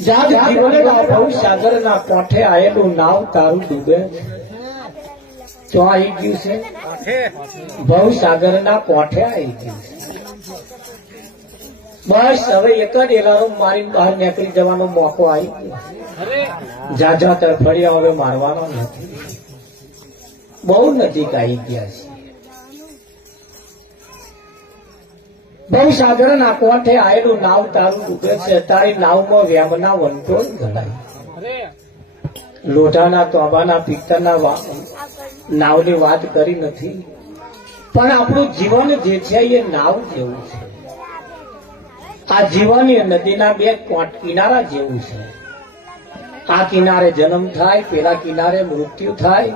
જાગ જીવને ભવ સાગર ના કાંઠે આયેલું નાવ તારું ડૂબે તો આવી ગયું છે ભવ સાગર ના કાંઠે આવી ગયું છે બસ હવે એક જ એલારો મારી બહાર નીકળી જવાનો મોકો આવી ગયો જા તરફડિયા હવે મારવાનો નથી બહુ નજીક આવી ગયા છે બહુ સાગર ના કોઠે આયેલું નાવ તારું ડૂબે છે તારી નાવમાં વ્યામના વંટોળ ગણાય લોઢાના તોબાના પિત્તરના નાવની વાત કરી નથી પણ આપણું જીવન જે છે એ નાવ જેવું છે આ જીવન એ નદીના બે કિનારા જેવું છે આ કિનારે જન્મ થાય પેલા કિનારે મૃત્યુ થાય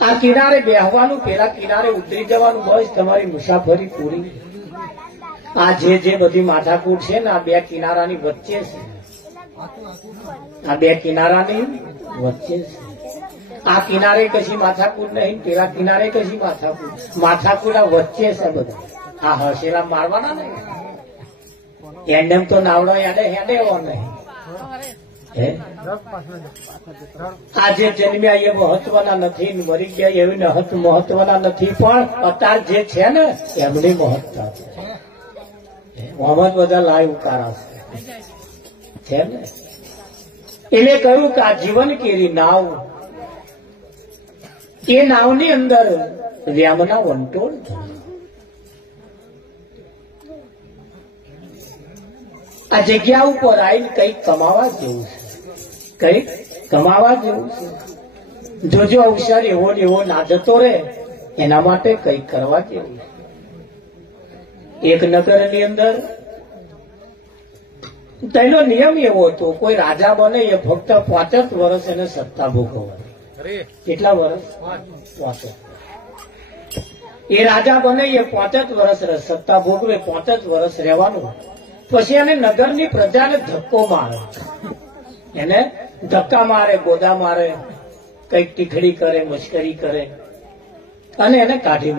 આ કિનારે બેહવાનું પેલા કિનારે ઉતરી જવાનું બસ તમારી મુસાફરી પૂરી આ જે બધી માથાકૂટ છે ને આ બે કિનારાની વચ્ચે છે આ બે કિનારાની વચ્ચે છે આ કિનારે કશી માથાકૂટ નહીં પેલા કિનારે કશી માથાકૂટ આ વચ્ચે છે બધા આ હસેલા મારવાના નહીં એમ તો નાવડો યાડે હેડે એવો નહીં આ જે જન્મ્યા એ મહત્વના નથી મરી ગયા એવી મહત્વના નથી પણ અત્યારે જે છે ને એમની મહત્તા છે મોહમ્મદ બધા લાઈવ ઉકારા છે ને એટલે કહ્યું કે આ જીવન કેરી નાવ એ નાવની અંદર વ્યામના વંટોળ આ જગ્યા ઉપર આવીને કઈક કમાવા જેવું છે કઈક કમાવા જેવું છે જોજો અવસર એવો ને એવો ના જતો રહે એના માટે કઈક કરવા જેવું છે એક નગરની અંદર તેનો નિયમ એવો હતો કોઈ રાજા બને એ ફક્ત 5 જ વર્ષ એને સત્તા ભોગવવાની કેટલા વર્ષ 5 એ રાજા બને એ 5 જ વર્ષ સત્તા ભોગવે 5 જ વર્ષ રહેવાનું પછી એને નગરની પ્રજાને ધક્કો મારે એને ધક્કા મારે ગોદા મારે કઈક ટીખડી કરે મશ્કરી કરે અને એને કાઢી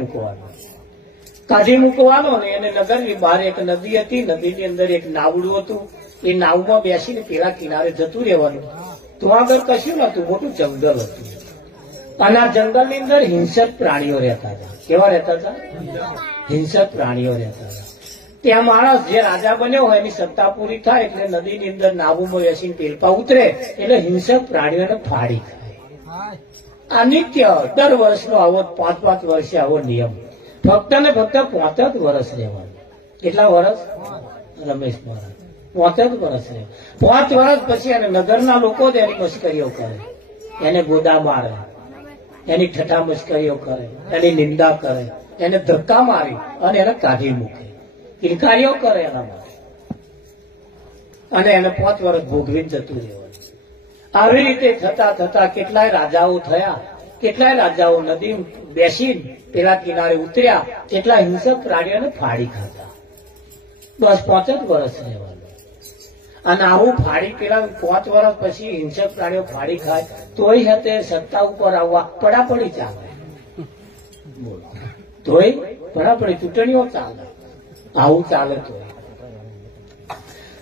મૂકવાનો ને એને નગરની બહાર એક નદી હતી નદીની અંદર એક નાવડું હતું એ નાવમાં બેસીને પેલા કિનારે જતું રહેવાનું તો આગળ કશું નતું મોટું જંગલ હતું અને આ જંગલની અંદર હિંસક પ્રાણીઓ રહેતા હતા કેવા રહેતા હતા હિંસક પ્રાણીઓ રહેતા હતા ત્યાં માણસ જે રાજા બન્યો હોય એની સત્તા પૂરી થાય એટલે નદીની અંદર નાવુમાં બેસીને પેલપા ઉતરે એટલે હિંસક પ્રાણીઓને ફાડી ખાય આ નિત્ય દર વર્ષનો આવો 5-5 વર્ષે આવો નિયમ ફક્ત ને ફક્ત 5 જ વર્ષ રહેવાનું કેટલા વર્ષ રમેશ મહારાજ 5 જ વર્ષ રહે 5 વર્ષ પછી એને નગરના લોકો જ એની મશ્કરીઓ કરે એને ગોદા મારે એની ઠઠા મશ્કરીઓ કરે એની નિંદા કરે એને ધક્કા મારી અને એને કાઢી મૂકે કિલકારીઓ કરે એના માટે અને એને 5 વર્ષ ભોગવીને જતું રહેવાનું આવી રીતે થતા કેટલાય રાજાઓ થયા કેટલાય રાજાઓ નદી બેસીને પેલા કિનારે ઉતર્યા કેટલા હિંસક પ્રાણીઓને ફાડી ખાતા બસ 5 જ વર્ષ રહેવાનું અને આવું ફાડી પેલા 5 વર્ષ પછી હિંસક પ્રાણીઓ ફાડી ખાય તોય હતે સત્તા ઉપર આવવા પડાપડી ચાલે તોય પડાપડી ચૂંટણીઓ ચાલે આવું ચાલે તો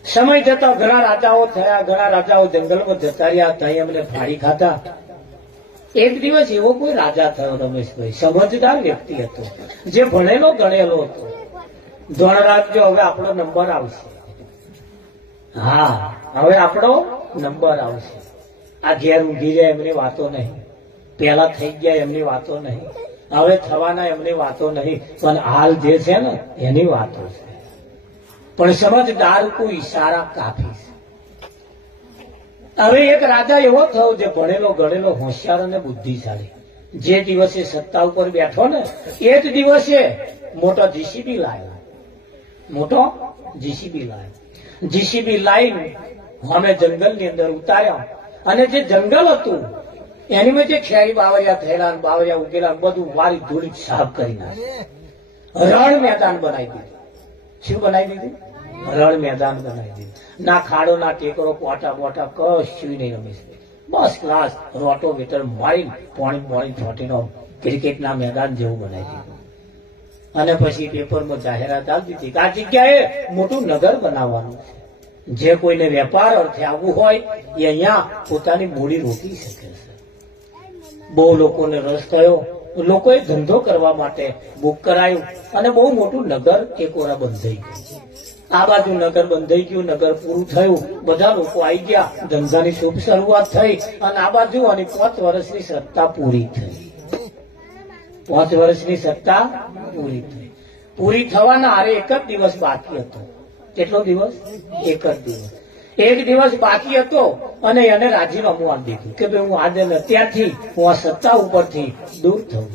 સમય જતા ઘણા રાજાઓ થયા ઘણા રાજાઓ જંગલમાં જતા રહ્યા ત્યાં એમને ફાડી ખાતા એક દિવસ એવો કોઈ રાજા થયો રમેશભાઈ સમજદાર વ્યક્તિ હતો જે ભણેલો ગણેલો હતો ધોણ રાખજો હવે આપણો નંબર આવશે હા હવે આપણો નંબર આવશે આ ઘેર ઊંઘી જાય એમની વાતો નહીં પેલા થઈ ગયા એમની વાતો નહીં હવે થવાના એમની વાતો નહીં પણ હાલ જે છે ને એની વાતો છે પણ સમજદાર કોઈ ઈશારા કાફી છે હવે એક રાજા એવો થયો જે ભણેલો ગણેલો હોશિયાર અને બુદ્ધિશાળી જે દિવસે સત્તા ઉપર બેઠો ને એ જ દિવસે મોટો જીસીબી લાઈન અમે જંગલની અંદર ઉતાર્યા અને જે જંગલ હતું એની વચ્ચે ખેરી બાવરિયા થયેલા બાવરિયા ઉગેલા બધું વારી ધૂળી સાફ કરી નાખી રણ મેદાન બનાવી દીધું શું બનાવી દીધું રણ મેદાન બનાવી દીધું ના ખાડો ના ટેકરો પોટા બોટા કશું નહીં રમેશ બસ ક્લાસ રોટો વેટર મારીને પાણી છોટીનો ક્રિકેટના મેદાન જેવું બનાવી દીધું અને પછી પેપરમાં જાહેરાત આપી દીધી કે આ જગ્યાએ મોટું નગર બનાવવાનું છે જે કોઈને વેપાર અર્થે આવવું હોય એ અહીંયા પોતાની મૂડી રોકી શકે છે. બહુ લોકોને રસ થયો, લોકોએ ધંધો કરવા માટે બુક કરાયું અને બહુ મોટું નગર એકોરા બંધાઈ ગયું. આ બાજુ નગર બંધાઈ ગયું, નગર પૂરું થયું, બધા લોકો આવી ગયા, ધંધાની શુભ શરૂઆત થઈ અને આ બાજુ અને 5 વર્ષની સત્તા પૂરી થઈ. 5 વર્ષની સત્તા પૂરી થઈ. પૂરી થવાના હારે એક જ દિવસ બાકી હતો. કેટલો દિવસ? એક જ દિવસ. એક દિવસ બાકી હતો અને એને રાજીનામું આપી દીધું કે ભાઈ હું આજે અત્યારથી હું આ સત્તા ઉપરથી દૂર થઉં.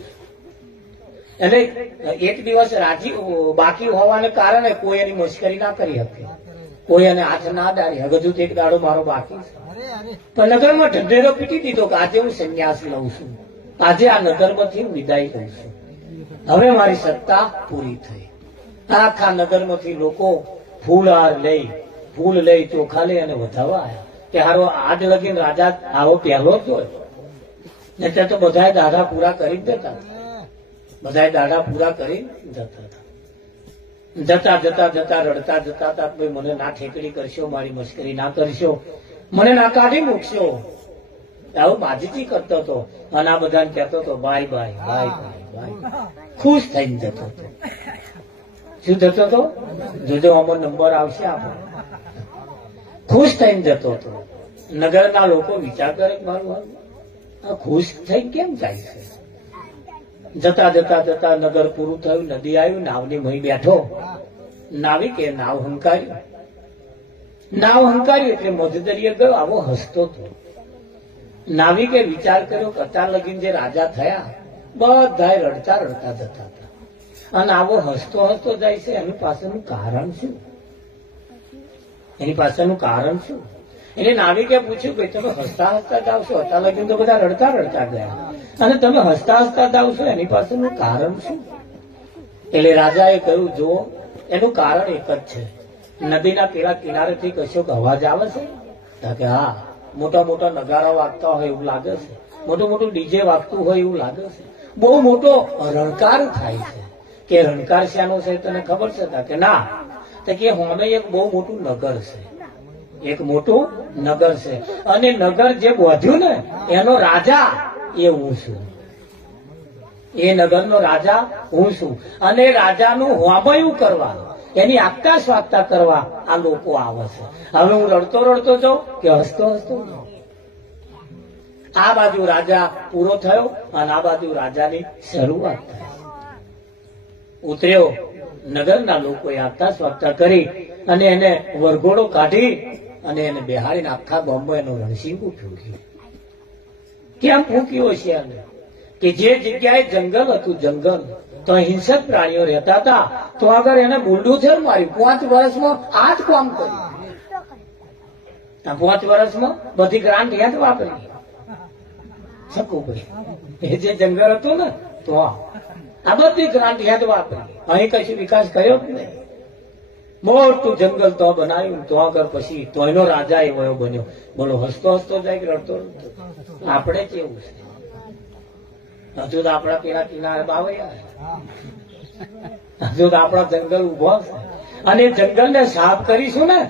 એટલે એક દિવસ બાકી હોવાને કારણે કોઈ એની મશ્કરી ના કરી શકે, કોઈ એને હાથ ના ડાળી. હવે હજુ એક દાડો મારો બાકી છે. પણ નગરમાં ઢંઢેરો પીટી દીધો કે આજે હું સંન્યાસ લઉં છું, આજે આ નગરમાંથી હું વિદાય લઉં છું, હવે મારી સત્તા પૂરી થઈ. આખા નગરમાંથી લોકો ફૂલ લઈ ચોખા લઈ અને વધાવવા આવ્યા કે હારો આજ લગીને રાજા આવો પહેલો જ હોય. ત્યાં તો બધાએ દાડા પૂરા કરી જ દેતા હતા, બધાએ દાડા પૂરા કરી જતા જતા રડતા જતા હતા. ભાઈ મને ના ઠેકડી કરશો, મારી મશ્કરી ના કરશો, મને ના કાઢી મૂકશો, આવું બાજીજી કરતો હતો. અને આ બધાને કહેતો હતો bye bye bye bye bye. ખુશ થઈને જતો હતો. શું થતો હતો? જોજો આમાં નંબર આવશે આપણે. ખુશ થઈને જતો હતો. નગરના લોકો વિચાર કરે મારું ખુશ થઈને કેમ જાય છે? જતા જતા નગર પૂરું થયું, નદી આવ્યું, નાવની મહી બેઠો. નાવિકે નાવ હંકાર્યું એટલે મધદરિયે ગયો. આવો હસતો હતો. નાવિકે વિચાર કર્યો કે અત્યાર લગીને જે રાજા થયા બધા રડતા રડતા જતા હતા અને આવો હસતો હસતો જાય છે. એની પાછળનું કારણ શું? એની પાછળનું કારણ શું? એટલે નાવિકે પૂછ્યું કે તમે હસતા હસતા જાવ છો, અત્યાર લગીને તો બધા રડતા રડતા ગયા અને તમે હસતા હસતા જાવ છો, એની પાછળનું કારણ શું? એટલે રાજાએ કહ્યું જો એનું કારણ એક જ છે. નદીના પેલા કિનારેથી કશોક અવાજ આવે છે કે હા, મોટા મોટા નગારા વાગતા હોય એવું લાગે છે, મોટું ડીજે વાગતું હોય એવું લાગે છે, બહુ મોટો રણકાર થાય છે. કે રણકાર શાનો છે તને ખબર છે? કે ના, તો કે હોમે એક બહુ મોટું નગર છે, એક મોટું નગર છે અને નગર જે બોધ્યું ને એનો રાજા એ હું છું. એ નગરનો રાજા હું છું અને રાજાનું હોમયું કરવા, એની આગતા સ્વાગતા કરવા આ લોકો આવે છે. હવે હું રડતો રડતો જાઉં કે હસતો હસતો જાઉં? આ બાજુ રાજા પૂરો થયો અને આ બાજુ રાજાની શરૂઆત થઈ. ઉતર્યો, નગરના લોકોએ આગતા સ્વાગતા કરી અને એને વરઘોડો કાઢી અને એને બેહાડીને આખા ગામમાં એનો રણસીંગું ફૂંક્યું. કેમ ફૂંક્યો છે એને? કે જે જગ્યાએ જંગલ હતું, જંગલ તો હિંસક પ્રાણીઓ રહેતા હતા, તો આગળ એને બુલડું છે માર્યું. 5 વર્ષમાં આ જ કામ કર્યું. 5 વર્ષમાં બધી ગ્રાન્ટ યાદ વાપરી શકું ભાઈ. એ જે જંગલ હતું ને તો આ બધી ગ્રાન્ટ યાદ વાપરી. અહીં કશું વિકાસ કર્યો જ નહીં. મોટું જંગલ તો બનાવ્યું, તો આગળ પછી તો એનો રાજા એવો બન્યો. બોલો, હસતો હસતો જાય કે રડતો રડતો? આપણે જ એવું છે. હજુ તો આપણા પેલા કિનારે બાવળિયા, હજુ તો આપણા જંગલ ઉભો છે અને જંગલને સાફ કરીશું ને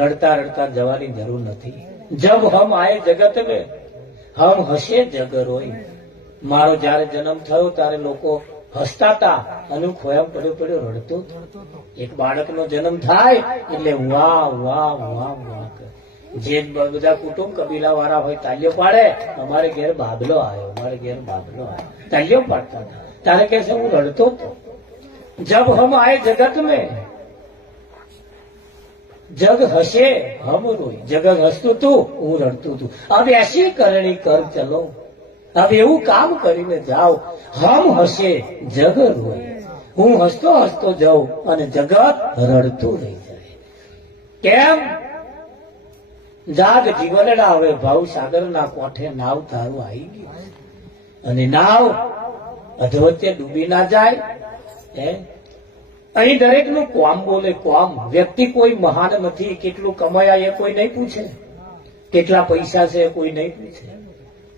રડતા રડતા જવાની જરૂર નથી. જબ હમ આયે જગત મેં હમ હસે જગ રોય. મારો જયારે જન્મ થયો ત્યારે લોકો હસતા હતા અને હું ખોયામ પડ્યો રડતો. એક બાળકનો જન્મ થાય એટલે વાહ વાહ વાહ વાહ. જે બધા કુટુંબ કબીલા વાળા હોય તાલીઓ પાડે. અમારે ઘેર બાબલો આવ્યો, અમારે ઘેર બાબલો આવ્યો, તાલીઓ પાડતા હતા. તારે કે છે હું રડતો હતો. જબ હમ આયે જગત મેં જગ હસે હમ રોય. જગત હસતું તું, હું રડતું હતું. હવે એસી કરણી કર ચલો, હવે એવું કામ કરીને જાઓ. હમ હસે જગ રોય. હું હસતો હસતો જાઉં અને જગત રડતું રહી જાય. કેમ? જાગ જીવનડા હવે ભાવ સાગરના કોઠે નાવ તારું આવી ગયું અને નાવ અધવચ્ચે ડૂબી ના જાય. અહીં દરેક નું કોમ બોલે. કોમ વ્યક્તિ કોઈ મહાન નથી. કેટલું કમાયા એ કોઈ નહીં પૂછે, કેટલા પૈસા છે કોઈ નહીં પૂછે,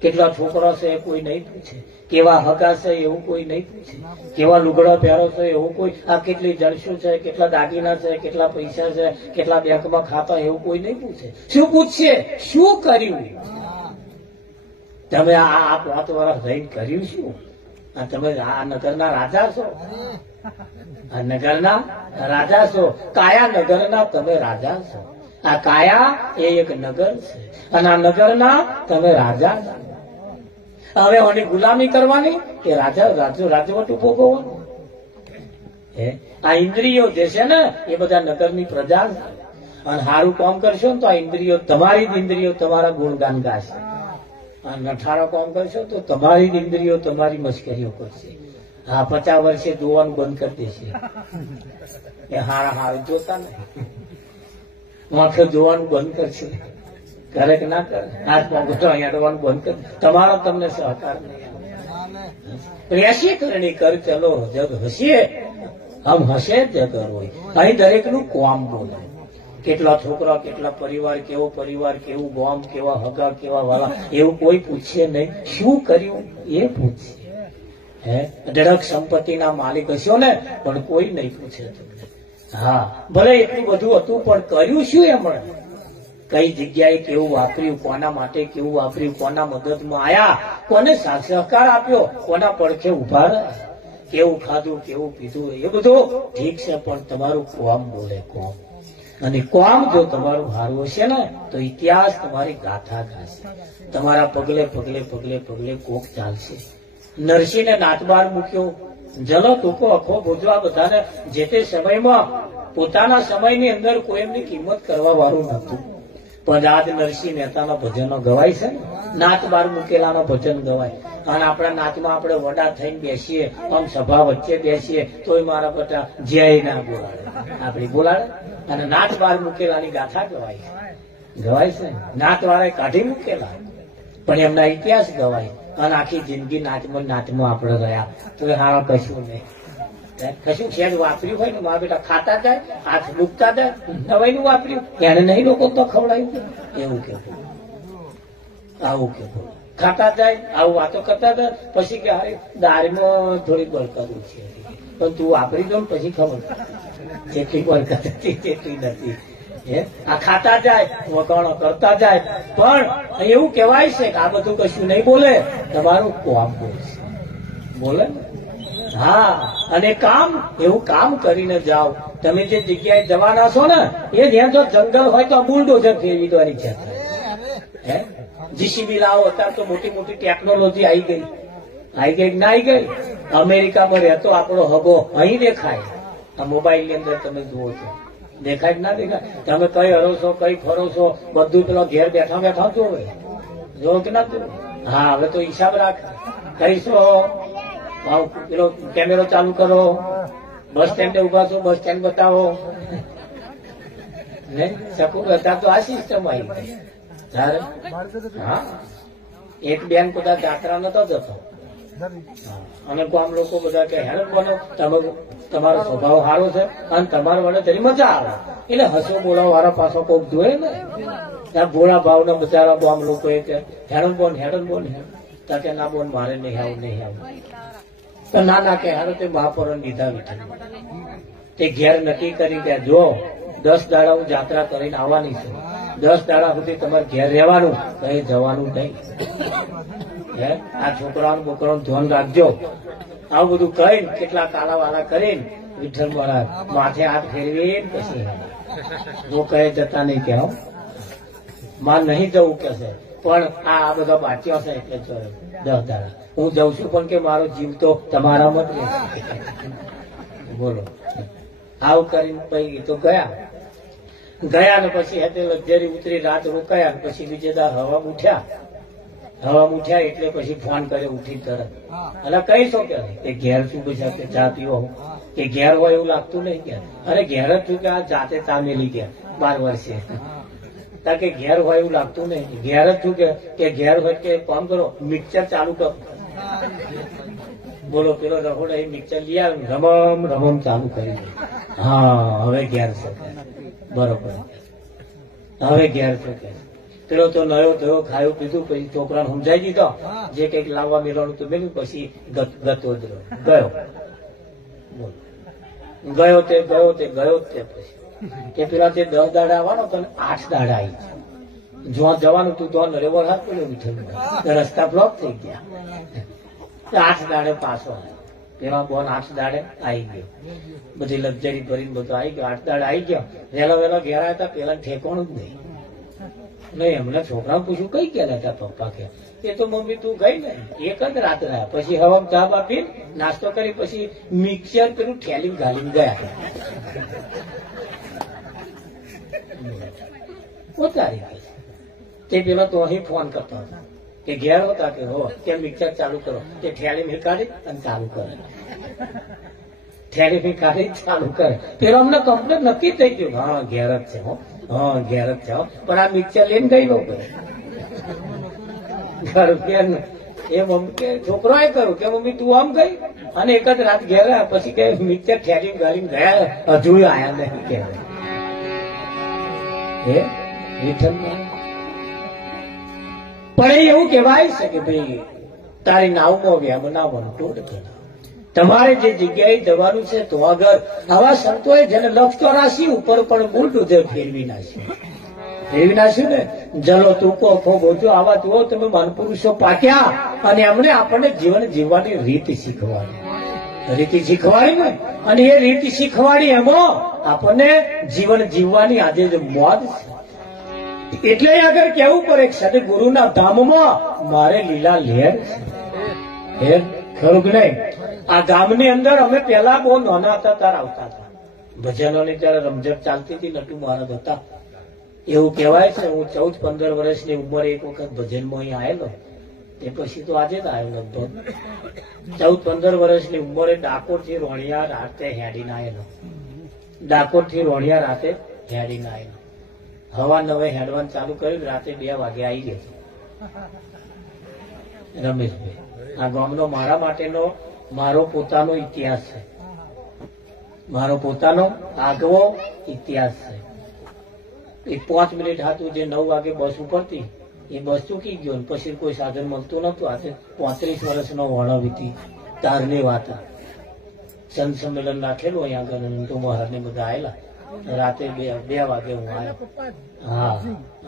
કેટલા છોકરા છે કોઈ નહીં પૂછે, કેવા હગા છે એવું કોઈ નહીં પૂછે, કેવા લુગડા પહેરો છે એવું કોઈ, આ કેટલી જણસું છે, કેટલા દાગીના છે, કેટલા પૈસા છે, કેટલા બેંકમાં ખાતા એવું કોઈ નહીં પૂછે. શું પૂછશે? શું કર્યું તમે? આ 5 વર્ષ રહીને કર્યું શું? તમે આ નગરના રાજા છો, આ નગરના રાજા છો, કાયા નગરના તમે રાજા છો. આ કાયા એ એક નગર છે અને આ નગરના તમે રાજા છો. હવે આની ગુલામી કરવાની કે રાજવટ ભોગવવાનું? આ ઇન્દ્રિયો જે છે ને એ બધા નગરની પ્રજા છે. અને સારું કામ કરશો ને તો આ ઇન્દ્રિયો, તમારી જ ઇન્દ્રિયો તમારા ગુણગાન ગાશે. અને નઠારો કામ કરશો તો તમારી જ ઇન્દ્રિયો તમારી મશ્કરીઓ કરશે. હા, 50 વર્ષે જોવાનું બંધ કરી દેશે. એ હારા જોતા નહીં, આંખે જોવાનું બંધ કરશે. કરે કે ના કરે? હાથ પગો અહીંયા જોવાનું બંધ કરે. તમારો તમને સહકાર નહીં. એસી કરણી કર ચલો જગ હસીએ, હમ હસે જગ હોય. અહીં દરેકનું કોમ બોલે. કેટલા છોકરા, કેટલા પરિવાર, કેવો પરિવાર, કેવું ગામ, કેવા હગા, કેવા વાલા, એવું કોઈ પૂછે નહીં. શું કર્યું એ પૂછે. અઢળક સંપત્તિના માલિક હશો ને પણ કોઈ નહીં પૂછે. હા, ભલે એટલું બધું હતું પણ કર્યું શું એમણે? કઈ જગ્યાએ કેવું વાપર્યું, કોના માટે કેવું વાપર્યું, કોના મદદમાં આયા, કોને સહકાર આપ્યો, કોના પડખે ઉભા રહ્યા, કેવું ખાધું, કેવું પીધું, એ બધું ઠીક છે પણ તમારું કોમ બોલે. કોમ અને કોમ જો તમારું સારું હશે ને તો ઇતિહાસ તમારી ગાથા ગાશે. તમારા પગલે પગલે પગલે પગલે કોક ચાલશે. નરસિંહને નાતબાર મૂક્યો, જલો ટૂંકો અખો ભોજવા બધાને જે તે સમયમાં પોતાના સમયની અંદર કોઈ એમની કિંમત કરવા વાળું નતું. પણ આજ નરસિંહ મહેતાના ભજનો ગવાય છે ને, નાત બાર મૂકેલાના ભજન ગવાય. અને આપણા નાતમાં આપણે વડા થઈને બેસીએ, આમ સભા વચ્ચે બેસીએ તોય મારા બધા જય ના બોલાડે, આપડી બોલાડે. અને નાત બાર મૂકેલાની ગાથા ગવાય છે. નાત વાળા કાઢી મૂકેલા પણ એમના ઇતિહાસ ગવાય. અને આખી જિંદગી નાચમાં આપણે રહ્યા તો હારા કશું નહીં. કશું છે વાપર્યું હોય ને મારા બેટા ખાતા જાય, હાથ ડૂબતા જાય, નવાઈનું વાપર્યું એને નહીં લોકો તો ખવડાવ્યું. એવું કેવું, આવું કેવું, ખાતા જાય, આવું વાતો કરતા જાય. પછી કે હારે દાળમાં થોડી બરકત છે પણ તું વાપરી દો ને પછી ખબર જેટલી બરકત હતી તેટલી નથી. આ ખાતા જાય, વખાણો કરતા જાય, પણ એવું કહેવાય છે કે આ બધું કશું નહીં બોલે, તમારું કોમ બોલશે. બોલે ને? હા, અને કામ એવું કામ કરીને જાઓ. તમે જે જગ્યાએ જવાના છો ને એ જ્યાં જો જંગલ હોય તો બુલડોઝર ફેરવી દોવાની છે. જીસીબી લાવો. અત્યારે તો મોટી મોટી ટેકનોલોજી આવી ગઈ ના આવી ગઈ. અમેરિકામાં રહેતો આપણો હગો અહીં દેખાય. આ મોબાઈલ ની અંદર તમે જુઓ છો, દેખાય ના દેખાય? તમે કઈ હરો છો, કઈ ફરો છો, બધું પેલો ઘેર બેઠા બેઠા જોવે. જો કે ના? હા, હવે તો હિસાબ રાખ. કહીશો પેલો કેમેરો ચાલુ કરો, બસ સ્ટેન્ડે ઉભા છો, બસ સ્ટેન્ડ બતાવો. નહીં શકું. અત્યારે તો આ સિસ્ટમ આવી ગઈ. હા, એક બેન બધા જાત્રા નતો જતો અને ગામ લોકો બધા કે હેરાન બનો, તમે તમારો સ્વભાવ સારો છે અને તમારા વડે તેની મજા આવે. એટલે હસો બોલાવ વાળા પાછો કોક જોયે ને. ત્યાં ભોળા ભાવના બચારા ગામ લોકો એ કે હેરાન બોન ત્યાં કે ના બોન મારે નહીં આવું. તો ના કે હારો તે મહાપૌર લીધા વિઠ્ઠલ તે ઘેર નક્કી કરી કે જો 10 દાડા હું જાત્રા કરીને આવવાની છે, 10 દાડા સુધી તમારે ઘેર રહેવાનું, કઈ જવાનું નહીં. આ છોકરાનું બોકરાનું ધ્યાન રાખજો. આવું બધું કહીને કેટલા કાલા વાલા કરીને વિઠ્ઠલ મહારાજ માથે હાથ ફેરવી પછી જો કહે જતા નહીં કે માં નહીં જવું કે છે. પણ આ બધા બાચ્યો છે એટલે 10 દાડા હું જઉં છું પણ કે મારો જીવ તો તમારામાં જ રહેશે. બોલો, આવું કરીને પછી તો ગયા ને પછી હાથે લક્ઝરી ઉતરી, રાત રોકાયા. પછી બીજે દાર હવા ઉઠ્યા એટલે પછી ફોન કર્યો ઉઠી તરત. એટલે કહીશો કે ઘેર શું પછી ચા પીવો કે ઘેર હોય એવું લાગતું નહીં. કે અરે ઘેર જ છું કે આ જાતે ચા મેલી ગયા 12 વર્ષે. કે ઘેર હોય એવું લાગતું નહીં. ઘેર જ છું કે ઘેર હોય કે કામ કરો મિક્સર ચાલુ કરો. બોલો, પેલો રહોડો એ મિક્સર લઈ આવે, રમમ ચાલુ કરી દે. હા, હવે ઘેર છે. બરોબર, હવે ઘેર છે. પેલો તો નયો થયો, ખાયું પીધું, પછી છોકરાને સમજાઈ દીધો, જે કઈક લાવવા મેળવાનું તો મેળ્યું, પછી ગતો જ ગયો. બોલો, ગયો તે પછી કે પેલા તે 10 દાડા આવવાનો તો 8 દાડા આવી ગયા. જ્યાં જવાનું તું તો નરેવર હાથ પડ્યો મીઠાઈ, રસ્તા બ્લોક થઈ ગયા. 8 દાડે પાછો આવ્યો. પેલા બોન 8 દાડે આવી ગયો, બધી લક્ઝરી ભરીને બધું આવી ગયો. 8 દાડે આવી ગયો, વહેલો ઘેર આવ્યા હતા. પેલા ઠેકોણું જ નહીં. એમને છોકરા પૂછ્યું કઈ ગયા હતા પપ્પા? કે એ તો મમ્મી તું ગઈ ને, એક જ રાત રહ્યા. પછી હવા ચા બા પી નાસ્તો કરી પછી મિક્સર પેલું ઠેલી ઘાલીને ગયા. ઉતારી તે પેલો તો અહીં ફોન કરતો હતો કે ઘેર હતા કે હો કે મિક્સર ચાલુ કરો, તે ઠેલી મેં કાઢી અને ચાલુ કરે. ઠેલી મેં કાઢી ચાલુ કરે. પેલો અમને કમ્પ્લેટ નક્કી થઈ ગયું, હા ઘેર જ છે, હા ઘેર જ છે, પણ આ મિક્સર લઈને ગઈ નો કરે. એ મમ્મી કે છોકરો એ કરું કે મમ્મી તું આમ ગઈ અને એક જ રાત ઘેર પછી કે મિક્સર ઠેલી ગાડીને ગયા, હજુ આયા નહીં કહેવાય. પણ એવું કહેવાય છે કે ભાઈ તારી નાવમાં વ્યા બનાવવાનું ટોળ બનાવ. તમારે જે જગ્યાએ જવાનું છે તો આગળ આવા સંતોએ જેને લક્ષ 84 ઉપર પણ બોલતું જે ફેરવી નાખ્યું ને. જલો તૂકો ખોબો જો આવા જુઓ તમે મહાપુરુષો પાક્યા અને એમણે આપણને જીવન જીવવાની રીત શીખવાડી ને, અને એ રીત શીખવાડી એમાં આપણને જીવન જીવવાની આજે જ મોજ છે. એટલે આગળ કેવું પડે સદગુરુના ધામમાં મારે લીલા લહેર છે. ખરું કે નહીં? આ ગામની અંદર અમે પેલા બહુ નાના હતા ત્યારે આવતા હતા ભજનોની. ત્યારે રમઝટ ચાલતી હતી, નટુ મહારાજ હતા. એવું કહેવાય છે હું 14-15 વર્ષની ઉંમરે એક વખત ભજનમાં અહીં આવેલો. તે પછી તો આજે જ આવ્યો. લગભગ 14-15 વર્ષની ઉંમરે ડાકોર થી રોણિયા રાતે હેડીને આવેલો. હવા 9 હેડવાનું ચાલુ કર્યું, રાતે 2 વાગે આવી ગયો. રમેશભાઈ, આ ગામનો મારા માટેનો મારો પોતાનો ઇતિહાસ છે, મારો પોતાનો આગવો ઇતિહાસ છે. એ 5 મિનિટ હતું જે 9 વાગે બસ ઉપડતી એ બસ ચૂકી ગયો, પછી કોઈ સાધન મળતું નતું. આજે 35 વર્ષનો વણો વીતી તારની વાત. સંત સંમેલન રાખેલું અહીંયા આગળ, તો મહારાજ ને બધા આવેલા. રાતે 2 વાગે હું આવ્યો. હા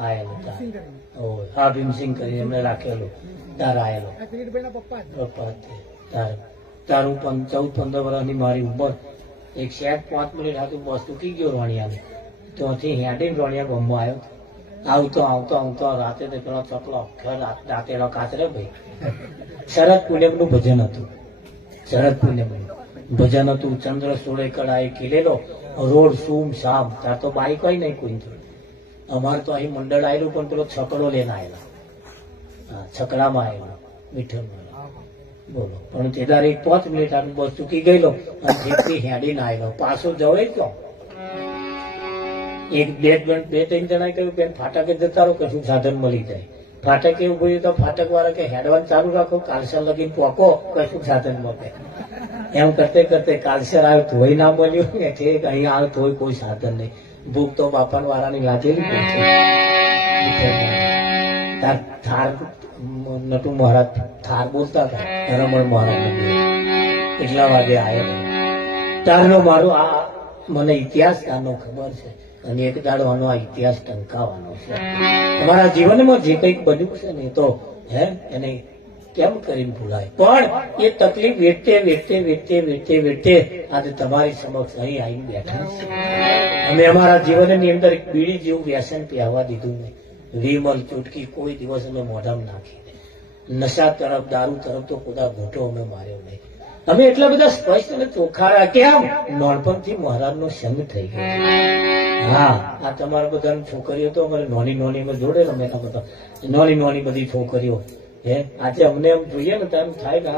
આવેલો હા ભીમસિંહ કરીને એમને રાખેલું. તાર આવેલો પપ્પા. તારું 14-15 વર્ષની મારી ઉંમર. એક શેઠ 5 મિનિટ હતું બસ ચૂકી ગયો રોણિયાને, ત્યાંથી હેડીને રોણિયા ગામમાં આવ્યો. આવતો રાતે પેલો ચકલો દાંતેલો કાતરે ભાઈ. શરદ પૂનમ નું ભજન હતું. ભજન હતું. ચંદ્ર સોળે કળાએ ખીલેલો રોડ સુમ શામ. તાર તો બાઈક હોય નહીં કોઈ. અમારે તો અહીં મંડળ આવેલું પણ પેલો છકડો લઈને આવેલા. છકડામાં આવેલો વિઠ્ઠલ. બોલો, પણ તે દારે 5 મિનિટ આટલું બસ ચૂકી ગયેલો અને જેટલી હેડીને આવેલો. પાછો જવાય તો એક 2-3 જણા કહ્યું બેન ફાટકે જતા રહો, કશું સાધન મળી જાય. ફાટક એવું બોલ્યું તો ફાટક વાળા કે હેડવાનું ચાલુ રાખો, કાલસર લગીને પોકો, કશું સાધન મળે. એમ કરતે કાલસર આવ્યો તોય ના મળ્યું ને, ઠીક અહીંયા આવ્યો તોય કોઈ સાધન નહીં. ભૂખ તો બાપા વાળાની લાગેલી. થાર નટુ મહારાજ થાર બોલતા હતા, રમણ મહારાજ એટલા વાગે આવ્યો. તારનો મારો આ મને ઇતિહાસ આનો ખબર છે, અને એક દાડો આનો આ ઇતિહાસ ટંકાવાનો છે. તમારા જીવનમાં જે કંઈક બન્યું છે ને તો એને કેમ કરીને ભૂલાય? પણ એ તકલીફ વેઠતે આજે તમારી સમક્ષ અહીં આવીને બેઠા છે. અમે અમારા જીવનની અંદર એક બીડી જેવું વ્યસન પીવા દીધું નહીં. વિમલ ચૂટકી કોઈ દિવસ અમે મોઢામાં નાખી નહીં. નશા તરફ, દારૂ તરફ તો ખુદા ઘોટો અમે માર્યો નહીં. અમે એટલા બધા સ્પષ્ટ અને ચોખ્ખા કેમ? નાનપણથી મહારાજનો સંગ થઈ ગયો. હા, આ તમારા બધા છોકરીઓ તો અમારે નાની અમે જોડે રમેલા બધા, નાની બધી છોકરીઓ. આજે અમને એમ જોઈએ ને તો એમ થાય કે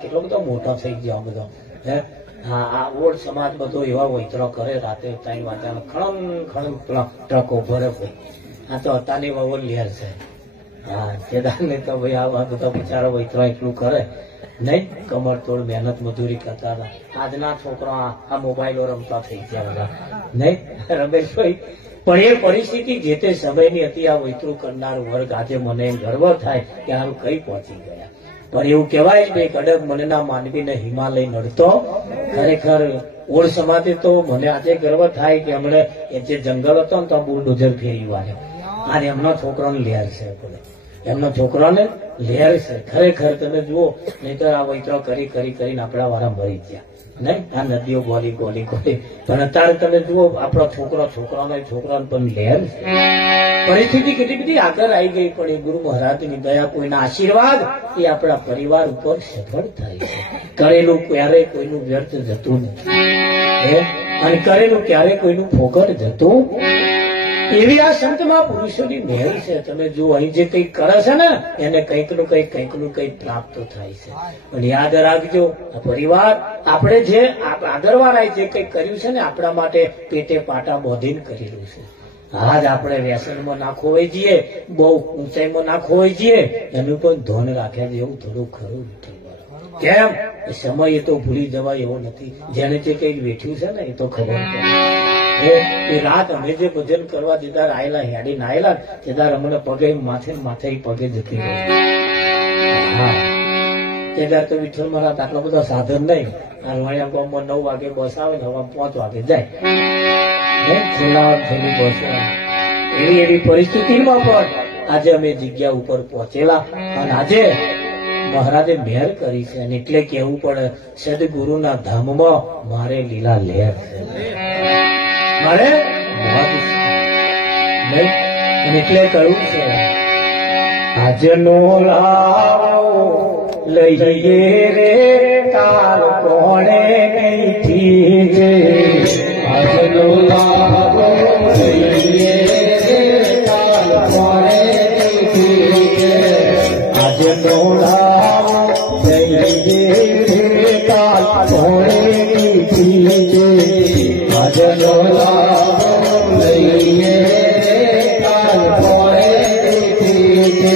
કેટલો બધો મોટો થઈ ગયો બધો. હા, આ ઓળ સમાજ બધો એવા વૈતરો કરે રાતે 3 વાગ્યા ખણમ ટ્રકો ભરે ભાઈ. આ તો અત્યારની વવર લેર છે. હા, કેદારને તો ભાઈ આ બધા બિચારા વૈતરો એટલું કરે નહીં. કમર તોડ મહેનત મજૂરી કરતા હતા. આજના છોકરા આ મોબાઈલો રમતા થઈ ગયા બધા નહીં. રમેશભાઈ પણ એ પરિસ્થિતિ જે તે સમયની હતી. આ વૈતરું કરનાર વર્ગ આજે મને ગર્વ થાય કે હારું કઈ પહોંચી ગયા. પણ એવું કહેવાય બે કડક મનના માનવીને હિમાલય નડતો. ખરેખર ઓળ સમાધિ તો મને આજે ગર્વ થાય કે હમણે જે જંગલ હતો ને તો બુલડોઝર ફેરી વાળે અને એમના છોકરાને લહેર છે. એમના છોકરાને લહેર છે. ખરેખર તમે જુઓ, નહીં તો આ વૈતરો કરી કરી કરીને આપણા વાળા મરી ગયા નહીં. આ નદીઓ ગોલી ગોલી ગોલી. પણ અત્યારે તમે જુઓ આપણો છોકરાને પણ લહેર છે. પરિસ્થિતિ કેટલી બધી આગળ આવી ગઈ. પણ એ ગુરુ મહારાજની દયા, કોઈના આશીર્વાદ એ આપણા પરિવાર ઉપર સફળ થાય છે. કરેલું ક્યારેય કોઈનું વ્યર્થ જતું નથી અને કરેલું ક્યારેય કોઈનું ફોકટ જતું. એવી આ સંતમાં પુરુષોની મહેલ છે. તમે જો અહીં જે કંઈક કરે છે ને એને કંઈકનું કંઈક પ્રાપ્ત થાય છે. અને યાદ રાખજો, આ પરિવાર આપણે જે આગળવાળાએ જે કંઈક કર્યું છે ને આપણા માટે પેટે પાટા બોધીને કરેલું છે. આજ આપણે વ્યસનમાં ના ખોવાઈ જઈએ, બહુ ઊંચાઈમાં ના ખોવાઈ જઈએ, એનું પણ ધોન રાખ્યા જેવું થોડું ખરું. કેમ? સમય એ તો ભૂલી જવાય એવો નથી. જેને જે કંઈક વેઠ્યું છે ને એ તો ખબર પડે. એ રાત અમે જે ભજન કરવા દીધા આયેલા હેડી ના આયેલા તેદાર અમને પગે માથે પગે જતી રહી. હા, તેદાર તો વિઠ્ઠલ મહારાજ આટલો બધો સાધન નહીં. આ રોહિયા ગામમાં 9 વાગે બસ આવે ને હવે 5 વાગે જાય. એવી પરિસ્થિતિમાં પણ આજે અમે જગ્યા ઉપર પહોંચેલા અને આજે મહારાજે મહેર કરી છે. અને એટલે કેવું પડે, સદગુરુના ધામમાં મારે લીલા લહેર છે, મારે મોજ છે. અને એટલે કહ્યું છે, આજનો લાવો લઈએ રે કાલ કોણે નહીં છે. આજનો લાવો લઈએ રે કાલ કોણે નહીં છે. આજનો લાવો લઈએ રે કાલ કોણે નહીં છે. આજનો લાવો લઈએ રે કાલ કોણે નહીં છે.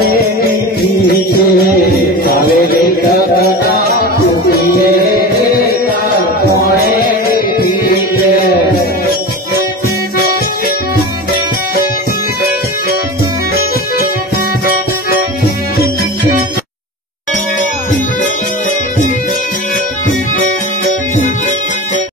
Thank you.